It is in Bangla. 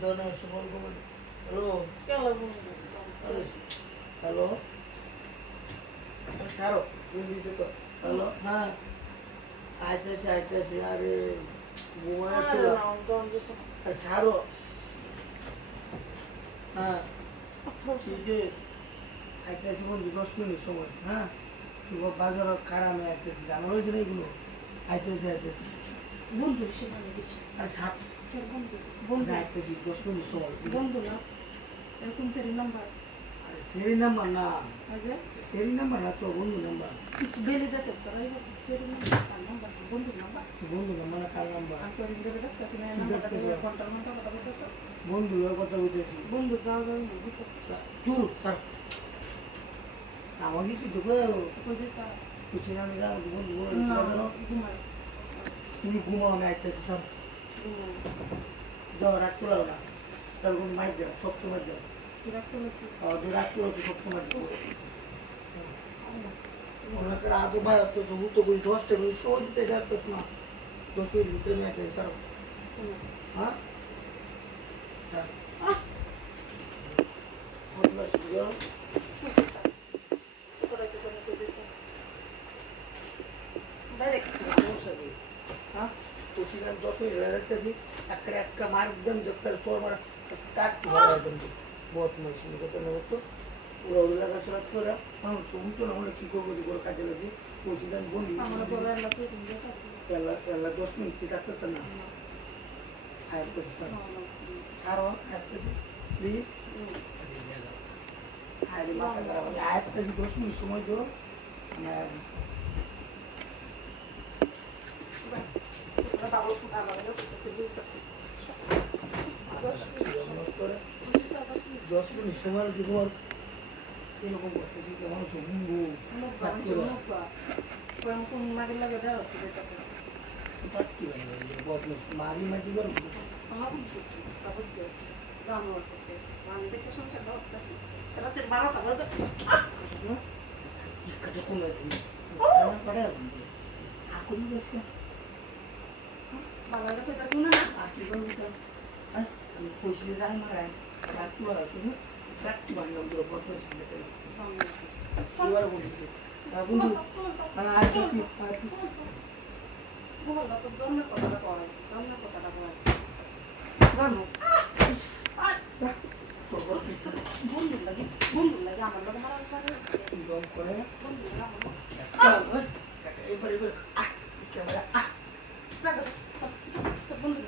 ধরনের সফল কমেন্ট হ্যালো হ্যালো ছাড়ো তুমি দিছে তো হ্যালো হ্যাঁ আইতেছে আরে ঘুমাইছিল আর ছাড়ো হ্যাঁ যে আইতেছি বন্ধু 10 মিনিট সময় হ্যাঁ তোমার বাজার খারাপে আইতেছি জানো হয়েছে না এগুলো আইতেছি বন্ধু সেখানে গেছি আর ছাড় বন্ধু বন্ধু আইতেছি 10 মিনিট সময় বন্ধু না এরকম সেরি নাম্বার আরে সেরি নাম্বার না আচ্ছা সেরি নাম্বার না তো বন্ধু নাম্বার বেলি দেশে তারাই সেরি নাম্বার বন্ধু নাম্বার না কার নাম্বার আর তো ইন্দ্র বেদা কাছে না নাম্বারটা ঘন্টার মতো কথা বলতেছ বন্ধু এর কথা বলতেছি বন্ধু যাও যাও দূর স্যার আমার কিছু ঢুকে বুঝি তা কিছু না আমি যাবো বন্ধু না ঘুমাই তুমি ঘুমাও আমি আইতেছি স্যার যাও রাগ করে না তার কোনো মাইক দেবে শক্ত মাইক দেবে রাগ করেছি রাগ করে তো শক্ত মাইক দেবে ওনাকে আগে ভাই তো হুতো করি 10টা করি সময় দিতে যাচ্ছ না 10 মিনিট ভিতরে নিয়ে আসতে স্যার হ্যাঁ স্যার একটা মার একদম বহুত মেশিন করতে নেবো তো ওরা ওগুলা কাজ করে সমুদ্র না হলে কি করবো ওগুলো কাজে লাগে প্রতিদিন বলি এলা 10 মিনিট থাকতে না ছাড়ো প্লিজ আরে মাথা খারাপ আয়াতটা 10 মিনিট সময় দিও দশ মিনিট সময় দিব এরকম করছে মানুষ মারি মাটি করবো আমি পয়সা যাই মারাই রাখতে পারা তুমি রাখতে পারি না পুরো কত এবার বলছি বন্ধু জানো বন্ধু লাগে আমার লোক মারা করে এবার ক্যামেরা বন্ধু